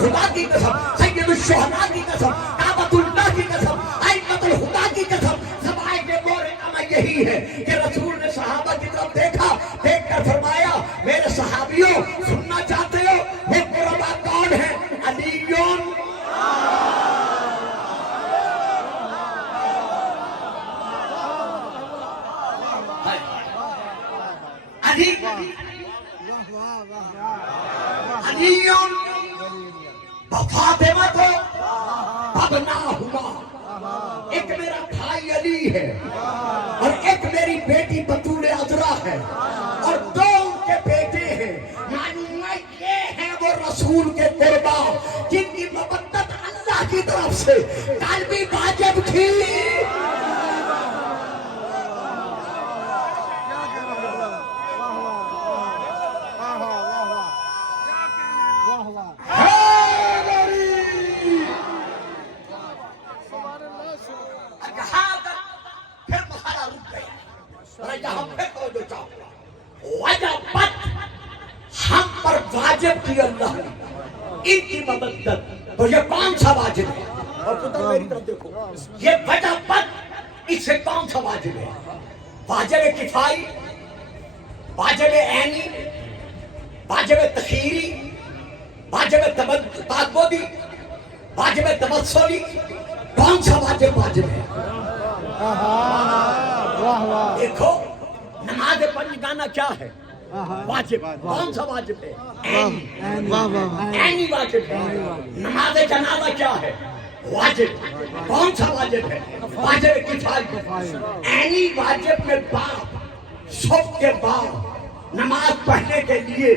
خدا کی قسم، سید الشہداء کی قسم، کعبۃ اللہ کی قسم، ائمۃ الہدیٰ کی قسم، ذبائح مورعہ میں یہی ہے کہ رسول نے صحابہ کی طرف دیکھا، دیکھ کر فرمایا میرے صحابیوں سننا چاہتے ہو وہ قربا کون ہے؟ علی علی فاطمہ کو ابناہما، ایک میرا بھائی علی ہے اور ایک میری بیٹی بطول عذرا ہے، اور دو ان کے بیٹے ہیں، معلوم ہے یہ ہیں وہ رسول کے قربا جن کی مبدت اللہ کی طرف سے قلبی واجب تھی۔ ہم پر واجب کی اللہ نے ان کی مبدت، تو یہ کون سا واجب ہے؟ اور پتر میری طرف دیکھو، یہ وجہ بد اس سے کون سا واجب ہے؟ واجب کفائی، واجب عینی، واجب تخیری، واجب تعبدی، واجب تمثلی، کون سا واجب ہے؟ دیکھو نماز پنجگانہ کیا ہے؟ واجب، کون سا واجب ہے؟ عینی واجب ہے۔ نماز جنازہ کیا ہے؟ واجب، کون سا واجب ہے؟ واجب کفائی۔ عینی واجب میں باپ صبح کے بعد نماز پڑھنے کے لیے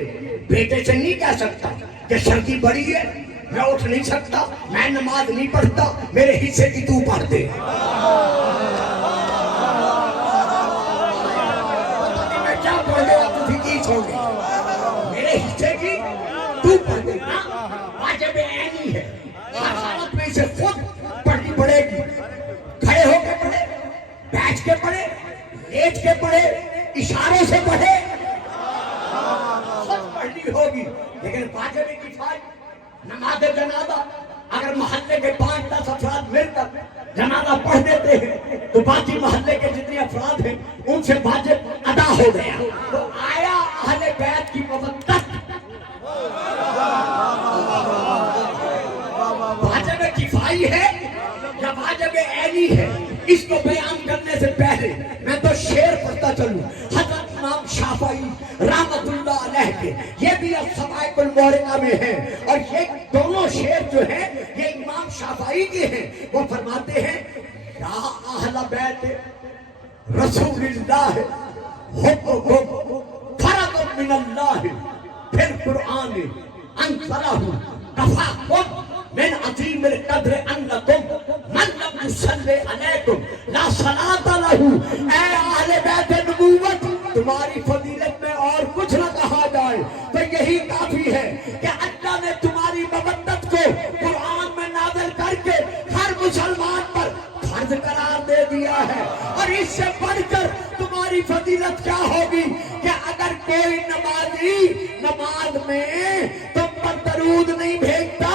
بیٹے سے نہیں کہہ سکتا کہ سردی بڑی ہے میں اٹھ نہیں سکتا، میں نماز نہیں پڑھتا، میرے حصے کی تو پڑھ دے۔ میرے حصے کی تو پڑھ دینا، واجب عینی ہے، ہر حالت میں اسے خود پڑھنی پڑے گی، کھڑے ہو کے پڑھے، بیٹھ کے پڑھے، لیٹ کے پڑھے، اشاروں سے پڑھے، خود پڑھنی ہوگی۔ لیکن واجب کفائی، نماز جنازہ اگر محلے کے 5-10 افراد مل کر جنازہ پڑھ دیتے ہیں تو باقی محلے کے جتنے افراد ہیں ان سے واجب ادا ہو گیا۔ تو آیا اہل بیت کی مبدت واجب کفائی ہے یا واجب عینی ہے؟ اس کو بیان کرنے سے پہلے میں تو شعر پڑھتا چلوں حضرت امام شافعی رحمت اللہ علیہ کے، یہ بھی اب ذبائح المورعہ میں ہیں، اور یہ دونوں شعر جو ہیں یہ امام شافعی کے ہیں۔ وہ فرماتے ہیں یا اہل بیت رسول اللہ حبکم فرض من اللہ فی القرآن انزلہ کفاکم من عظیم القدر انکم من لم یصلی علیکم لا صلاۃ لہ۔ اے اہل بیت نبوت، تمہاری فضیلت میں اور کچھ نہ کہا جائے تو یہی کافی ہے کہ اللہ نے تمہاری مبدت کو قرآن میں نازل کر کے ہر مسلمان پر فرض قرار دے دیا ہے۔ اور اس سے بڑھ کر تمہاری فضیلت کیا ہوگی کہ اگر کوئی نمازی نماز میں تم پر درود نہیں بھیجتا